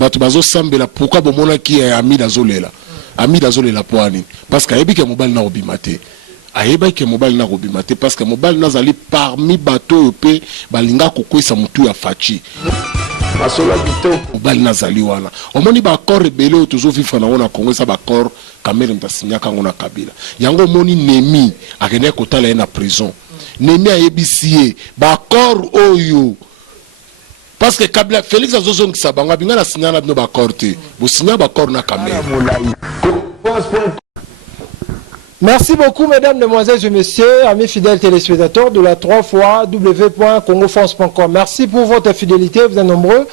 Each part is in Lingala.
bato bazo sambela pourquoi bomona ki ami dazolela ami dazolela poani parce que ayebi ke mobali na obimate ayeba ke mobali na obimate parce que mobali nazali parmi bato pe balinga kokwesa mutu ya fachi mobali nazali wana omoni ba accord rebelle otozo vivre na ona Congo sa ba accord Kamere mtasinyaka ngona Kabila yango moni Nemi akene kotala na prison Nemi ayebisie ba accord oyo parce que Kabila Félix azozong sabanga binga na signana bino ba accord te bo signa ba accord na Kamere. Merci beaucoup, mesdames, mesdemoiselles et messieurs, amis fidèles téléspectateurs de la 3 fois www.congofrance.com. Merci pour votre fidélité, vous êtes nombreux.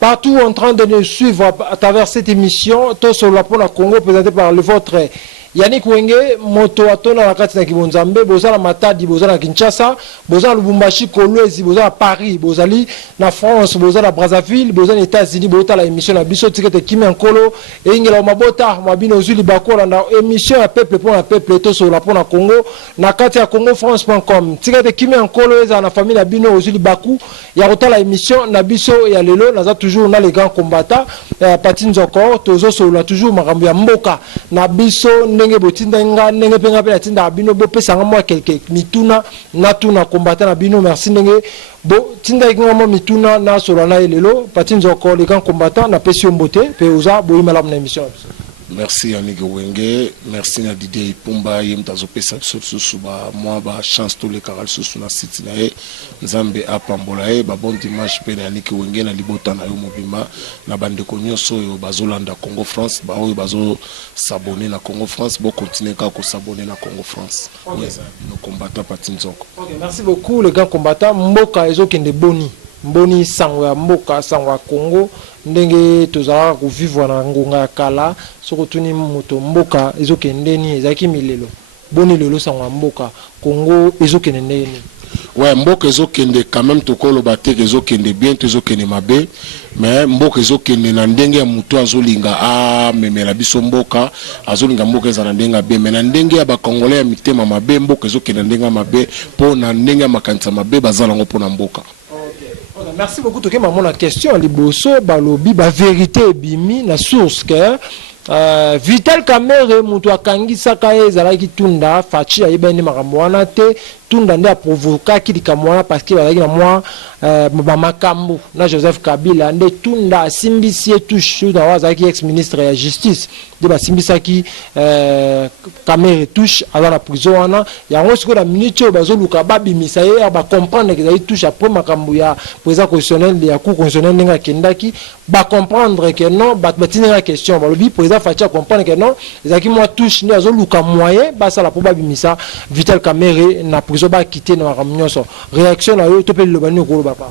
Partout en train de nous suivre à travers cette émission, tout sur la Pona Congo, présenté par le vôtre Yannick Wenge, Moto Atona, la Katina Kibonzambe, Bozala Matadi, Bozala Kinshasa, Bozala Lubumbashi, Kolwezi, Bozala Paris, Bozali, na France, Bozala Brazzaville, Bozala États-Unis, Bozala émission, la Bisso, Tikete Kimi Ankolo, et Ingela Mabota, Mabino Zuli Bako, la émission à peuple pour un peuple, tout sur la Pona Congo, na Katia CongoFrance.com, Tikete Kimi Ankolo, et la famille Nabino Zuli Baku, Yarota la émission, Nabiso et Alelo, Naza toujours, na les grands combattants, Patin Zoko, Tozo Sola, toujours Marambi Mboka, Nabiso, ndenge botinda nga ndenge penga pe tinda bino bo pesa ngamo quelque mituna natuna combattant na bino merci ndenge bo tinda ngamo mituna na solana elelo patinzo ko les grands combattants na pesi mbote pe uza bo imala na émission. Merci Yannick Wenge, merci na Didier Pumba yemtazo pesa susu ba moi ba chance tous les caral susu na site na e Nzambe apambola e ba bon dimanche pe Yannick Wenge na libota na yo mobima na bande konyoso yo bazolanda Congo France ba oyo bazo s'abonner na Congo France bo continuer ka ko s'abonner na Congo France. Yes, nos combattants patinzoko. OK, merci beaucoup les grands combattants mboka ezokende boni. Mboni sangwa mboka sangwa Congo ndenge tozala ko vivre na ngonga kala soko tuni moto mboka ezokende ni ezaki milelo boni lelo sangwa mboka Congo ezokende ndeni. Ouais, mboka ezokende quand même tokolo bateke ezokende bien ezokende mabe mais mboka ezokende na ndenge ya mutu azolinga memela biso mboka azolinga mboka ezana ndenga be mais na ndenge ya ba congolais ya mitema mabe mboka ezokende ndenga mabe po na ndenge ya makanisa mabe bazala ngo po na mboka. Merci beaucoup. Toke maman la question liboso balobi ba vérité bimi na source que Vital Kamerhe mutu akangisa ka ezalaki tunda fachi ayebani makambo wana te tunda nde a provoquer ki likamwana parce que bazalaki na moi makambo na Joseph Kabila nde tunda asimbisi touche na wazaki ex ministre ya justice de basimbisaki Kamerhe touche à la prison wana yango siko na minute bazoluka babimisa ye ba comprendre que ezali touche après makambo ya président constitutionnel ya cour constitutionnelle ninga kendaki ba comprendre que non batina la question balobi président facha comprendre que non ezaki moi touche ni azoluka moyen basa la probabilité Vital Kamerhe na prison ba quitter na makamnyoso réaction na yo to pe lobani ko ba pa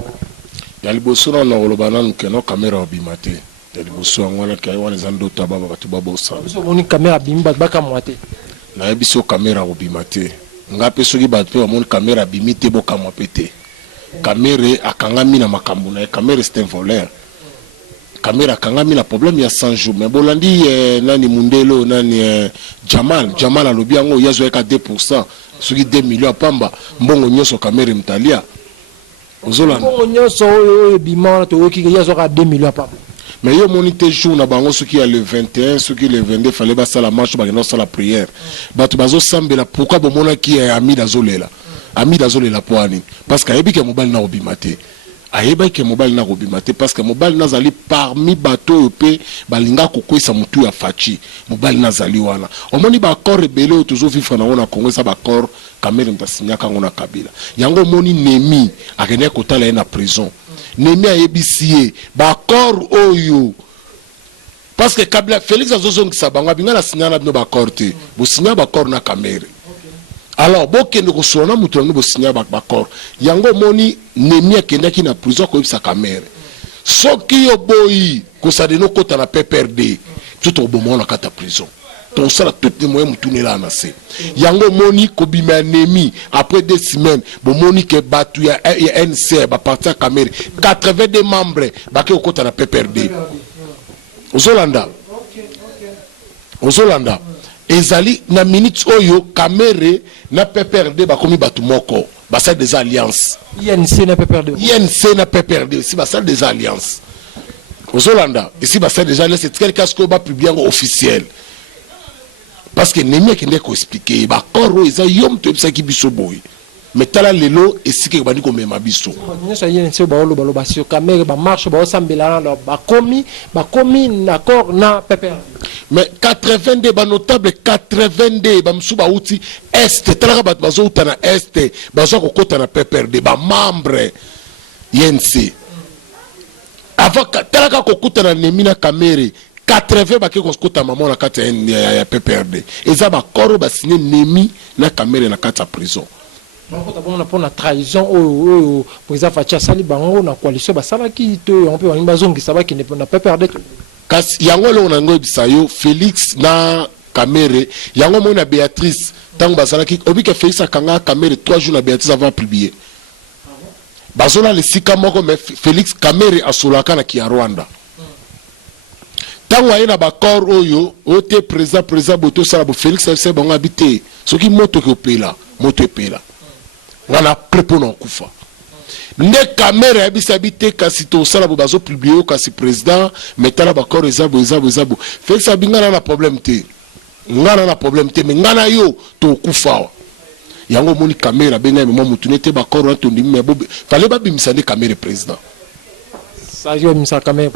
ya liboso na lobana nkeno Kamerhe obimate ya liboso ngwana kai wana zando tababa batu babosa so moni Kamerhe bimba baka mwate na yebiso Kamerhe obimate ngape soki batu ba moni Kamerhe bimite boka mwapete Kamerhe akangami na makambo na Kamerhe c'est un voleur Kamerhe akangami na problème ya 100 jours mais bolandi nani mundelo nani Jamal alobi yango yazo eka 2% soki 2 millions pamba mbongo nyoso Kamerhe mtalia ozolanda mbongo nyoso oyo bimana to oki yazo ka 2 millions pamba mais yo monite jour na bango soki ya le 21 soki le 22 fallait basa la marche ba non la prière bato bazo sambela pourquoi bomona ki ami dazolela ami dazolela poani parce que ayebi ke mobali na obimate ayeba ke mobali na obimate parce que mobali nazali parmi bato pe balinga kokwesa mutu ya fachi mobali nazali wana omoni ba accord rebelle tozo vivre na ona Congo sa ba accord Kamere mtasinyaka ngona Kabila yango moni Nemi akene kotala na prison Nemi ayebisie ba accord oyo parce que Kabila Félix azozong sabanga binga na signana bino ba accord te bo signa ba accord na Kamere. Alors bokende ko sona mutu ngo bo signa ba accord yango moni Nemi akendaki na prison ko ibisa Kamere soki yo boyi ko sa de no kota na PPRD tout au moment na kata prison ton sala tout les moyens mutunela na se yango moni ko bima Nemi après 2 semaines bo moni ke batu ya NC ba parti Kamere 82 membres ba ke kota na PPRD Ozolanda ezali na minute oyo Kamere na PPRD ba komi batu moko ba ça des alliances INC na PPRD si ba ça des alliances aux Hollandais ici bah c'est déjà c'est quelque chose qu'on va publier officiel parce que Némi qui n'est qu'à expliquer bah corps ils ont yom tout ça qui biso boy mais tala lelo et si que bani comme ma biso nous ça y est c'est ba lo ba sur caméra ba marche ba sambela na ba komi d'accord na pépé mais 82 ba notable 82 ba msuba uti est tala ba bazo utana est bazo kokota na PPRD ba membre yense avant tala ka kokota na Némi na caméra 80 baki koskota maman na kati ya PPRD eza ba koro ba signé Némi na caméra na kati ya prison. Pour la trahison au président Fatia Sali Bango na coalition basala qui te on peut bazongi ça va qui n'a pas perdu kasi yango lo na ngo bisayo Félix na Camere yango mo na Béatrice tango basala ki obi ke Félix akanga Camere 3 jours na Béatrice avant publier bazona le sika moko mais Félix Camere asolaka na ki ya Rwanda tango ayena ba corps oyo ote président boto sala bo Félix FC bango habité soki moto ke opela moto epela wana prepono kufa nde caméra ya bisabité kasi to sala bo bazo publier kasi président metala ba corps ezabo Félix abingana na problème te ngana na problème te mais ngana yo to kufa yango moni caméra benga mo mutunete ba corps wa to ndimi bobe fallait ba bimisa nde caméra président ça yo bimisa caméra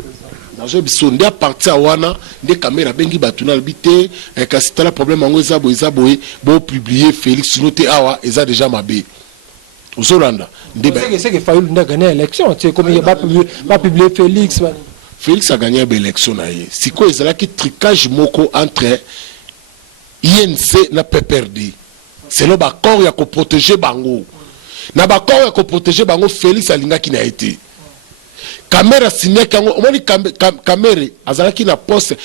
nazo biso nde a partir wana nde caméra bengi batuna bité kasi tala problème ngo ezabo bo publier Félix noté awa eza déjà mabe aux Hollandais c'est que Fayoul n'a gagné l'élection c'est comme il va publier Félix a gagné l'élection si quoi ils ont qui tricage moko entre INC na PPRD c'est le accord ya ko protéger bango na accord ya ko protéger bango Félix alinga qui n'a été caméra signé kango omoni caméra azalaki na poste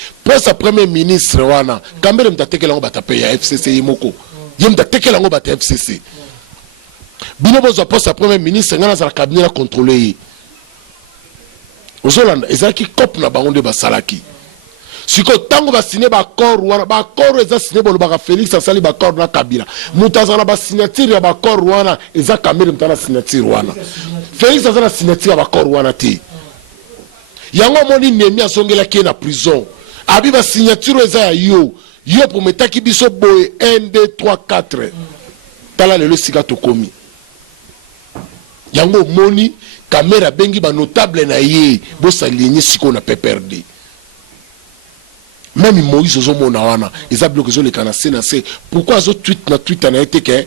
premier ministre wana caméra mtatekela ngo batape ya FCC moko yem mtatekela ngo bata FCC bino bozo poste premier ministre ngana za cabinet la contrôler aux Hollandais ezaki cop na bango de basalaki siko tango ba signé ba accord wana ba accord eza signé bolo ba Félix asali ba accord na Kabila mutazana ba signature ya ba accord wana eza caméra mtana signature wana Félix azana signature ya ba accord wana ti yango moni Némi asongela ki na prison abi ba signature eza ya yo pour metaki biso boye 1 2 3 4 tala lelo sika to komi yango moni caméra bengi ba notable na ye bo saligné siko na PPRD même Moïse ozomona wana eza bloqué zo le kana CNC pourquoi zo tweet na été que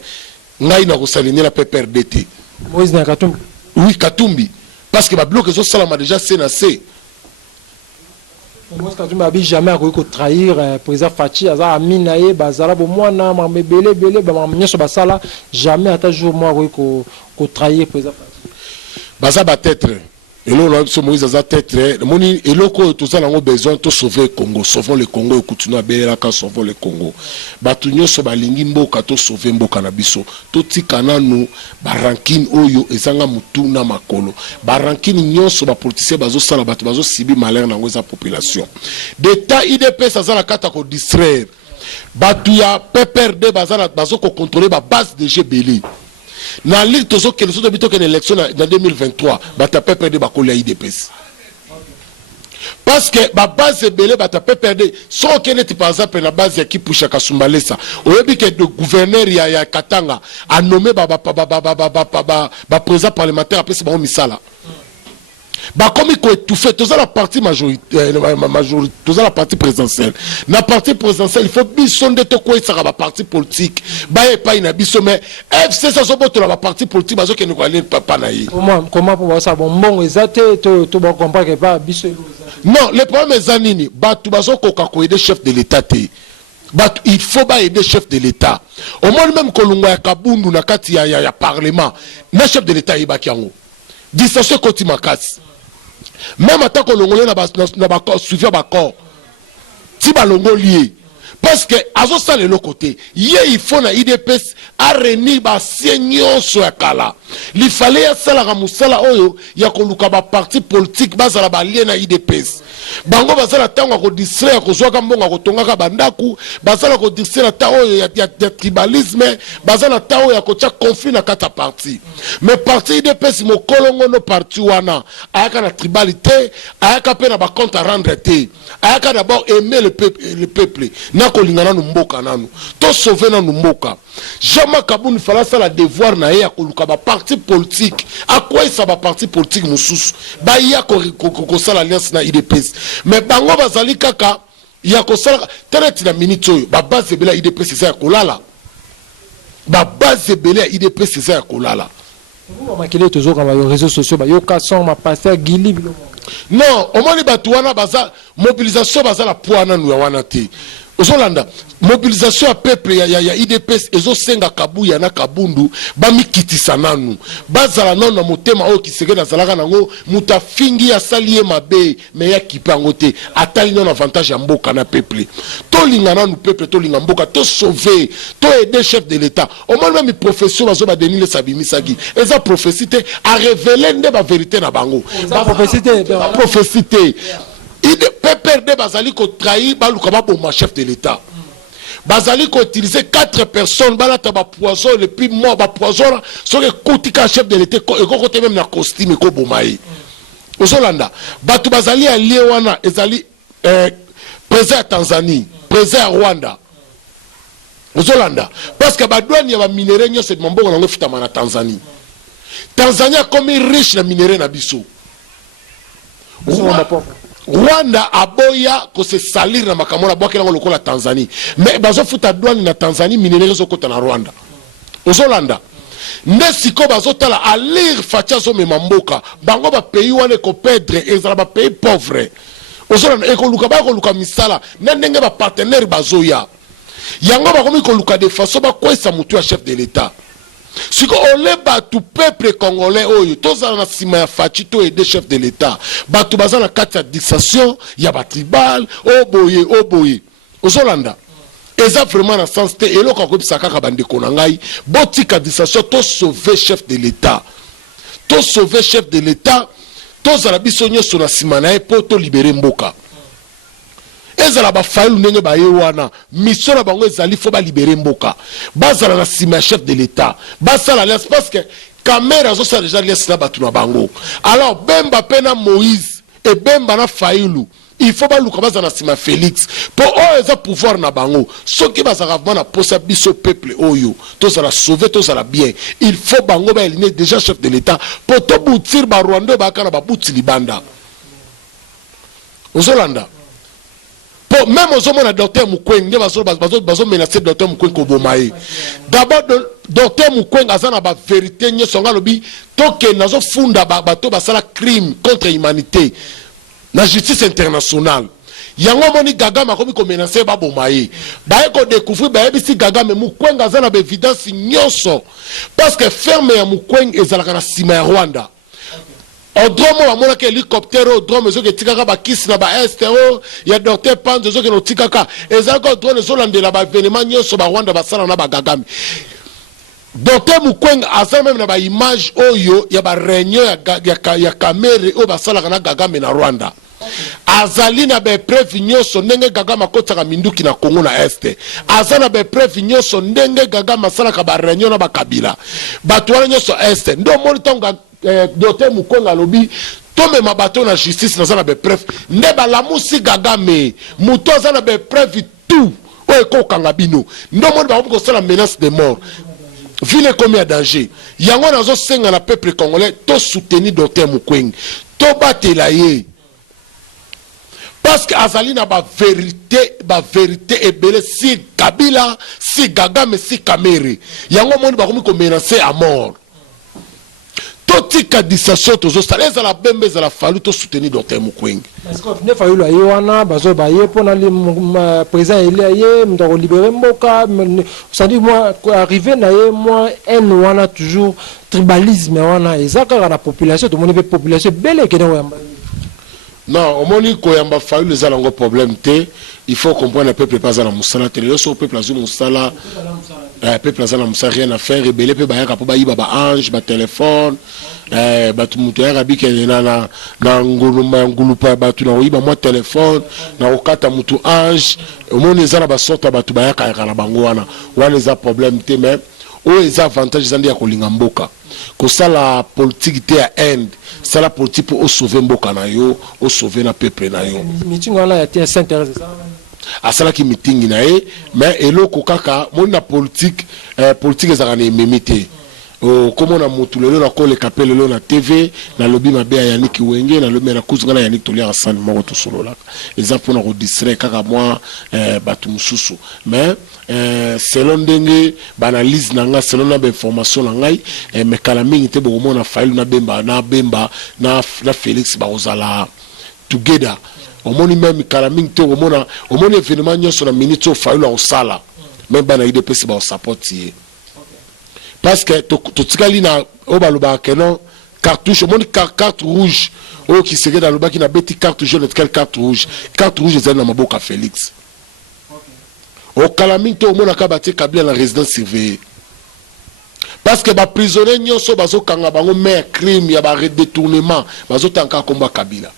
ngai na ko saligné la PPRD te Moïse na Katumbi oui Katumbi parce que ba bloqué zo salama déjà CNC Moïse Katumbi a jamais ko trahir président Fachi aza aminaye bazala bo mwana mamebele ba mamnyeso basala jamais ata jour moi ko trahir président Fachi baza ba tête et là so Moïse aza tête moni eloko tout ça nango besoin to sauver Congo sauvons le Congo et continuer bela ka sauvons le Congo batu nyoso balingi mboka to sauver mboka na biso to tikana nu barankine oyo ezanga mutu na makolo barankine nyoso ba politicien bazo sala batu bazo sibi malheur nango za population d'état IDP ça za la kata ko distraire batu ya PPRD bazo ko contrôler ba base de GBL na li tozo ke leso bito ke élection na 2023 bata PPRD bakolia IDPS parce que ba base belé bata PPRD so ke neti par exemple na base ya Kipusha Kasumbalesa oyebi ke de gouverneur ya Katanga a nommé ba président parlementaire après c'est ba misala ba comme ko étouffé tous la partie majorité tous la partie présidentielle na partie présidentielle il faut bisonde to ko ça ba parti politique ba e pa ina biso mais FC ça so boto la parti politique bazo ke ne ko aller papa na yi comment pour ça bon exact to ba comprendre que pas biso non le problème est zanini ba tu bazo ko aider chef de l'état té il faut pas aider chef de l'état au moins même kolunga ya Kabundu na kati ya parlement na chef de l'état ibaki yango distance koti makasi même attaque au longolais n'a pas suivi à corps si balongo lié parce que azosala le côté ye il faut na IDPS a réunir ba nyonso ya kala li fallait ya sala ka musala oyo ya koluka ba parti politique bazala ba lien na IDPS bango bazala tango ko distraire ko zwa ka mbonga ko tonga ka bandaku bazala ko distraire ta oyo ya tribalisme bazala ta oyo ya ko tia conflit na kata parti mais parti IDPS mo kolongo no parti wana ayaka na tribalité ayaka pe na ba compte à rendre te ayaka d'abord aimer le peuple na ko lingana no mboka nanu to sauver na no mboka Jean-Marc Kabund fala ça la devoir na ya ko luka ba parti politique à quoi ça ba parti politique mususu ba ya ko sala alliance na IDPS mais bango bazali kaka ya ko sala traite na minute oyo ba base bela IDPS ça ya kolala ba base bela IDPS ça ya kolala vous makele toujours dans les réseaux sociaux ba yo kason ma pasteur Gili non au moins batu wana baza mobilisation baza la poana nu wana te ozolanda mobilisation ya peuple ya IDPS ezosenga kabuya na kabundu bamikitisa nanu bazala nanu na motema oyo Kisegedi azalaka nango mutafingi ya salie mabe me ya kipango te atali non avantage ya mboka na peuple to linga nanu peuple to linga mboka to sauver to aider chef de l'état au moins même profession bazo ba denile sabimisaki eza prophétie te a révéler nde ba vérité na bango ba prophétie te PPRD bazali ko trahir baluka ba bomba chef de l'état bazali ko utiliser 4 personnes balata ba poison le plus mort ba poison so que kotika chef de l'état et ko côté même na costume ko bomayi ozolanda batu bazali allié wana ezali président Tanzanie président Rwanda ozolanda parce que ba douane ya ba minéraux nyo c'est mbongo na ngofita na Tanzanie Tanzania comme riche na minéraux na biso Rwanda aboya ko se salir na makamona bwakela ngo lokola Tanzanie mais bazo futa douane na Tanzanie minéraux zo kota na Rwanda ozolanda nesiko bazo tala alir fatia zo memamboka bango ba pays wane ko perdre ezala ba pays pauvre ozolanda ekoluka ba ko luka misala na ndenge ba partenaire bazoya yango ba komi ko luka de façon ba kwesa mutu ya chef de l'état siko ole batu peuple congolais oyo tozala na sima ya faci to aider chef de l'état batu baza na kati ya dissation ya batribal oboye ozolanda eza vraiment na sens te eloko akobisa kaka bandeko na ngai botika dissation to sauver chef de l'état tozala biso nyonso na sima na ye po to libere mboka ezala ba failu ndenge ba yewana mission na bango ezali fo ba libérer mboka bazala na sima chef de l'état basala l'alliance parce que caméra zo sa déjà l'alliance na batu na bango alors bemba pena Moïse et bemba na failu il faut ba luka bazala na sima Félix pour eux eza pouvoir na bango soki bazala vraiment na posa biso peuple oyo tozala sauver tozala bien il faut bango ba éliminer déjà chef de l'état pour to boutir ba Rwanda ba kana ba buti libanda ozolanda même aux hommes, docteur Mukwege, bazo menacer docteur Mukwege Kobomaye. D'abord, docteur Mukwege a la vérité, n'y songa lobi, toke nazo funda bato basala crime contre l'humanité, la justice internationale. Yango moni Gagame akomi ko menacer ba bomaye. Ba ko découvrir ba ebisi Gagame Mukwege a la évidence nyonso parce que ferme ya Mukwege ezalaka na sima ya Rwanda. Odromo wa mona ke hélicoptère odromo zo ke tikaka ba kisi na ba est o ya docteur Panzo zo ke no tikaka ezaka drone zo landela ba événement nyonso ba Rwanda basala na ba Gagame docteur Mukwege asa même na ba image oyo ya ba réunion ya caméra o basala na Gagame na Rwanda azali na be preuve nyonso ndenge Gagame akotaka minduki na Congo na este azali na be preuve nyonso ndenge Gagame asala ka ba réunion na ba Kabila bato wana nyonso este ndo moni tonga docteur Mukwege alobi tome mabato na justice na be preuve nde balamusi Gagame muto azana be preuve tout oyo ekokanga bino ndo moni bakomi kosala menace de mort ville komi ya danger yango nazosenga na peuple congolais to soutenir docteur Mukwege to batela ye parce que azali na ba vérité ebele si Kabila si Gagame si Kamere yango moni bakomi ko menacer à mort totika dissation tozo sala za la bembe za la falu to soutenir docteur Mukwege parce que ne faulu ayo wana bazo baye pona le président il aye mto libérer mboka ça dit moi arriver na ye moi en wana toujours tribalisme wana ezaka la population tout monde veut population belle que Non, au moni koyamba fayu les alango problème te, il faut comprendre le peuple pas dans musala te. Le peuple azu musala, peuple azana musala rien à faire, rebelle pe bayaka po bayi baba ange, ba téléphone, batu mutu ya rabike na ngulupa batu na oyiba moi téléphone, na okata mutu ange, au moni ezana ba sorta batu bayaka ya na bango wana. Wana eza problème te mais o eza avantage zandi ya kolinga mboka. Ko sala politique te ya end. C'est la politique pour sauver mboka na yo, o sauver na peuple na yo. Meeting wana ya te s'intéresse ça. Asala ki meeting na ye, mais eloko kaka mon na politique politique ezaka na ememite. O comme na mutu lelo na ko le kapele lelo na TV, na lobi mabe ya Yannick Wenge, na lobi na kuzinga na Yannick Tolia Hassan moko to solo la. Eza pour na ko distraire kaka moi batu mususu. Mais selon ndenge banalise na nga selon na information na ngai mais kala mingi te boko mona file na bemba na Félix bazala together omoni même kala mingi te omona omoni événement nyonso na minute au file au sala même bana IDPS ba support ye parce que to tikali na obaloba kenon cartouche omoni carte rouge o qui serait dans le bas qui na beti carte jaune et quelle carte rouge ezali na maboka Félix. Au Calamite, au monde a battu Kabila la résidence surveillée. Parce que les prisonniers nyonso bazo kanga bango mais crime ya ba détournement bazo tanka combat Kabila.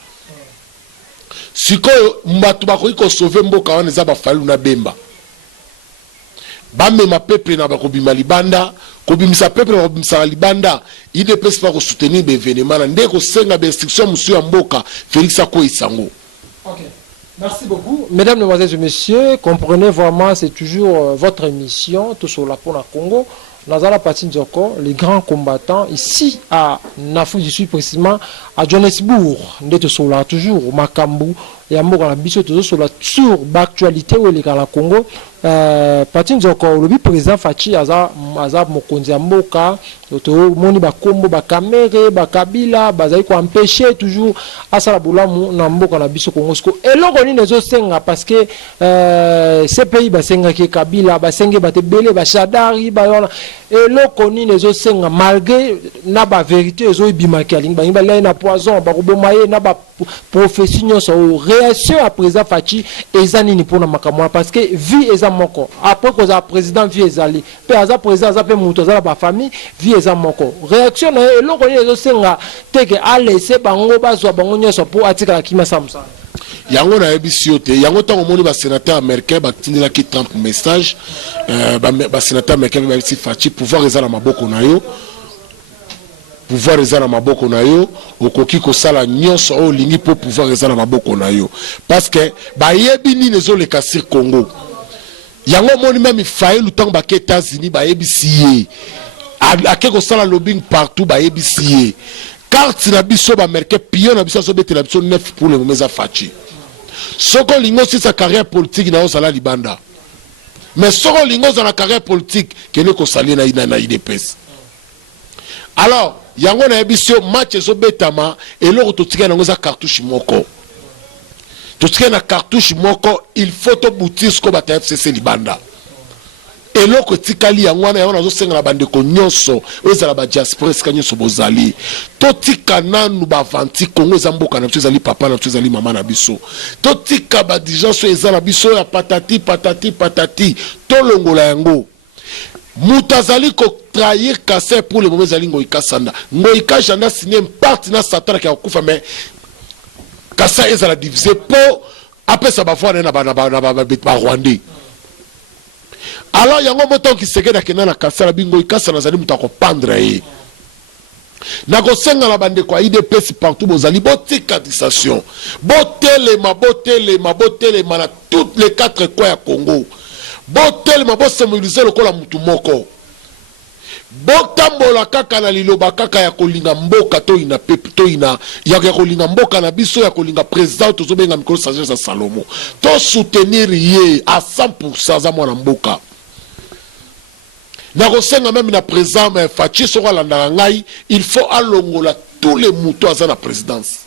Siko mbatu bakoki ko sauver mboka wana za ba falu na bemba. Ba mema peuple na bakobima libanda, kobimisa peuple na kobimisa libanda, IDPS pa ko soutenir be événement na ndeko senga be instruction musu ya mboka Félix ako isango. OK. Merci beaucoup. Mesdames, Mesdemoiselles et Messieurs, comprenez vraiment, c'est toujours votre émission, tout sur la Pona Congo. Nazala Patinzoko, les grands combattants, ici à Nafou, je suis précisément à Johannesburg, ndete sur la toujours, Makambu, et à Moura, toujours sur l'actualité où les gars Congo. Patinzoko, le président Fachi, Azab Mokonzi Mboka, moni bakombo bakamere bakabila bazali ko empêcher toujours asala bulamu na mboka na biso Congo sko eloko ni nezo senga parce que ces pays basenga ke kabila basenge batebele bashadari bayona eloko ni nezo senga malgré na ba vérité ezo ibimaki alingi bangi ba na poison ba kobomaye na ba profession so réaction à président Fachi ezani ni pona makamwa parce que vie eza moko après que za président vie ezali pe aza président za pe muto za ba famille vie moko réaction na eloko ni ezo senga teke a laisser bango bazwa bango nyoso pour atika la kima samsa yango na ebisio te yango tango moni ba sénateur américain batindela ki 30 message ba sénateur américain ba si Fachi pouvoir eza na maboko na yo pouvoir eza na maboko na yo okoki ko sala nyoso o lingi pour pouvoir eza na maboko na yo parce que ba yebi ni nezo le kasir Congo yango moni même faille lu tango ba ke États-Unis ba yebisi akeko sala lobbying partout ba yebisi carte na biso ba américain pion na biso so bete na biso 9 pour le moment za Fachi soko lingo si sa carrière politique na osala libanda mais soko lingo za na carrière politique kene ko sali na IDPS alors yango na yebisi match so betama eloko to tika na za cartouche moko to tika na cartouche moko il faut to boutir ko ba FCC libanda eloko tikali yango wana yango nazosenga na bandeko nyonso ezala ba diaspora esika nyonso bozali totika nanu bavanti Congo eza mboka na biso ezali papa na biso ezali mama na biso totika badigenso eza na biso ya patati tolongola yango mutu azali kotrahir Kasser pour le moment ezali Ngoïka Sanda Ngoïka Sanda signé parti na Satan ki akufa mais Kasser ezala divisé po apesa bafwa na ba Rwandais. Alors yango moto ki seke na kena na Kasser bingo ikasa na zali muta ko pendre ye na ko senga na bande kwa IDPS partout bozali botika distanciation botelema na toutes les 4 coins ya Congo botelema bosemobiliser lokola mutu moko botambola kaka na liloba kaka ya kolinga mboka to ina pepe to ina ya kolinga mboka na biso ya kolinga président to zobenga mikolo sagesse Salomo to soutenir ye à 100% za mwana mboka na kosenga même na président Fachi soko landa ngai il faut alongola tous les moutons à la présidence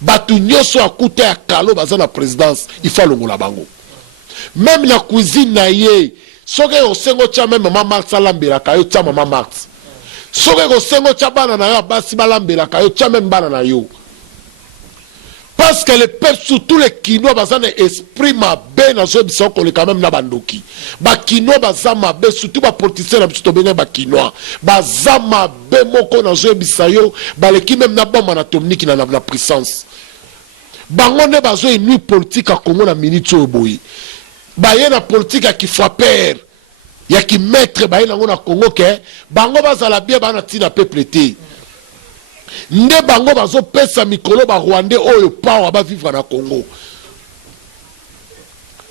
batu nyoso akuta ya kalo baza na présidence il faut alongola bango même la cuisine na ye soke osengo cha même maman Marthe alambela kayo cha maman Marthe soke osengo cha bana na yo basi balambela kayo cha même bana na yo parce que les peuples, surtout les Kinois, bazan esprit mabé na zo bisa ko le quand même na bandoki. Ba Kinois baza mabé, surtout ba politicien na biso to benga ba Kinois. Baza mabé moko na zo bisa yo, ba le ki même na bombe anatomique na puissance. Bango ne bazo une politique à Congo na minute oboyi. Ba ye na politique qui frapper. Ya qui mettre ba ye na Congo ke bango bazala bien ba na tina peuple té. Nde bango bazo pesa mikolo ba Rwandais oyo power ba vivre na Congo.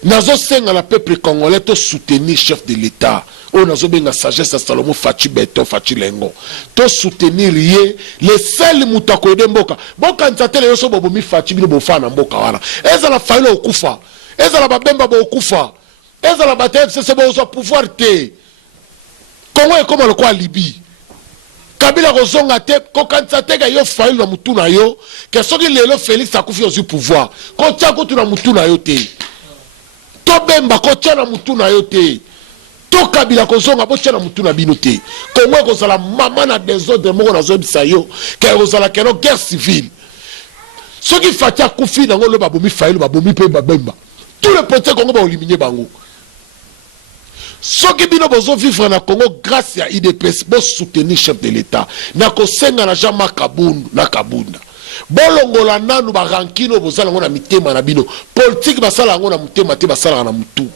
Nazo senga la peuple congolais to soutenir chef de l'État. O nazo benga sagesse à Salomo Fachi Beto Fachi Lengo. To soutenir ye le seul mutako de mboka. Boka ntatele yoso bobo mi Fachi bino bofa na mboka wana. Eza la failo okufa. Eza la babemba bo okufa. Eza la bataille c'est bo so pouvoir te. Congo est comme le quoi Libye. Kabila kozonga te ko kanisa te ga yo failo na mutu na yo ke soki lelo Félix akufi ozu pouvoir ko tia ko tuna mutu na yo te to bemba ko tia na mutu na yo te to Kabila kozonga bo tia na mutu na bino te Kongo kozala mama na désordre moko na zo bisa yo ke kozala keno guerre civile soki Fati akufi na ngolo babomi failo babomi pe babemba tout le peuple Congo ba éliminer bango. Ce qui bino bozo vivre na Congo grâce à IDPS bo soutenir chef de l'État na ko senga na jama kabundu na kabunda bolongola nanu ba rankino bozala ngona mitema na bino politique basala ngona mutema te basala na mutu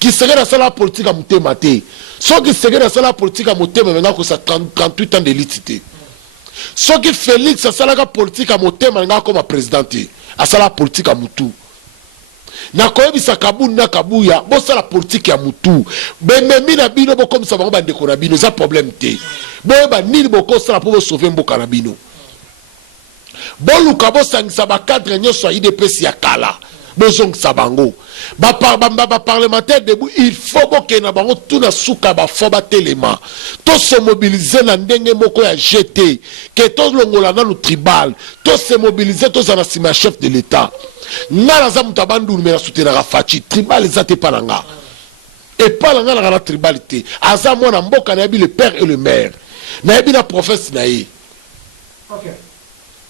ki segera sala politique a mutema te so ki segera sala politique a mutema nga ko sa 38 ans d'élite so ki Félix sala ka politique a mutema nga ko ma président a sala politique a mutu na koyebisa kabunda kabuya bosa la politique ya mutu bememi na bino bo comme ça bango bandeko na bino za problème te boyeba nini boko sala po sauver mboka na bino boluka bosangisa ba cadre nyonso ya IDPS ya kala bozongisa bango ba parlementaire debout il faut bokena bango tuna suka ba fo batelema to se mobiliser na ndenge moko ya GT ke to longola na tribal to se mobiliser to za na sima chef de l'État ngala za mutabandu numera soutenir Fachi tribal ezate palanga et palanga na tribalité aza mwana mboka na yabi le père et le maire na yabi na professe na ye. OK.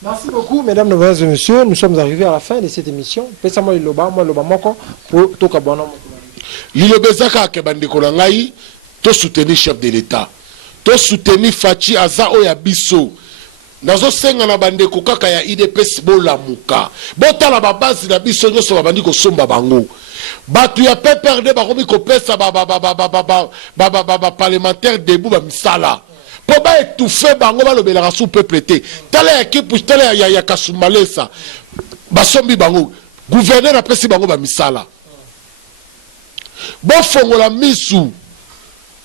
Merci beaucoup, mesdames, et messieurs. Nous sommes arrivés à la fin de cette émission. Pesa-moi Liloba, moi Liloba Moko, pour tout Kabwana. Liloba Zaka Kebandeko Nangai, to soutenir chef de l'État. To soutenir Fachi Aza Oyabiso. Nazo senga na bandeko kaka ya IDPS bola muka. Bota la base na biso nyoso babandi ko somba bango. Batu ya PPRD bakomi ko pesa parlementaire debout ba misala. Po ba étouffer bango ba lobela sous peuple té. Tala équipe tala ya Kasumalesa. Ba sombi bango. Gouverneur apesi bango ba misala. Bo fongola misu.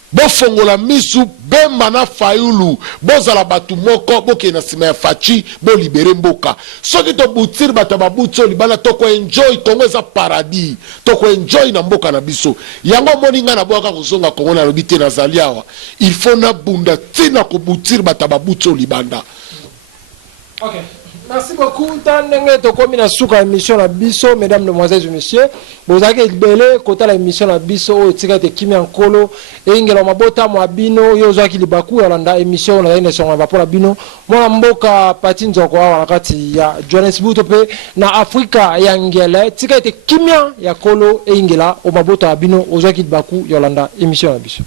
Bofongola misu bemba na fayulu bozala batu moko boke na sima ya Fachi bo libere mboka soki to butir bata babutso libala to ko enjoy Congo eza paradis to ko enjoy na mboka na biso yango moninga na boka kozonga Congo na lobité na zaliawa il faut na bunda tina ko butir bata babutso libanda. OK. Merci beaucoup. Tandenge to komi na suka émission na biso, mesdames, demoiselles et messieurs. Bozaki belé kota la émission na biso tika te kimi ankolo engela mabota mo abino yo zaki libaku ya landa émission na ine songa ba pour abino mwana mboka pati nzoko wa wakati ya Johannesburg tope na Afrika ya ngele tika te kimia ya kolo engela o mabota abino ozaki libaku ya landa émission na biso.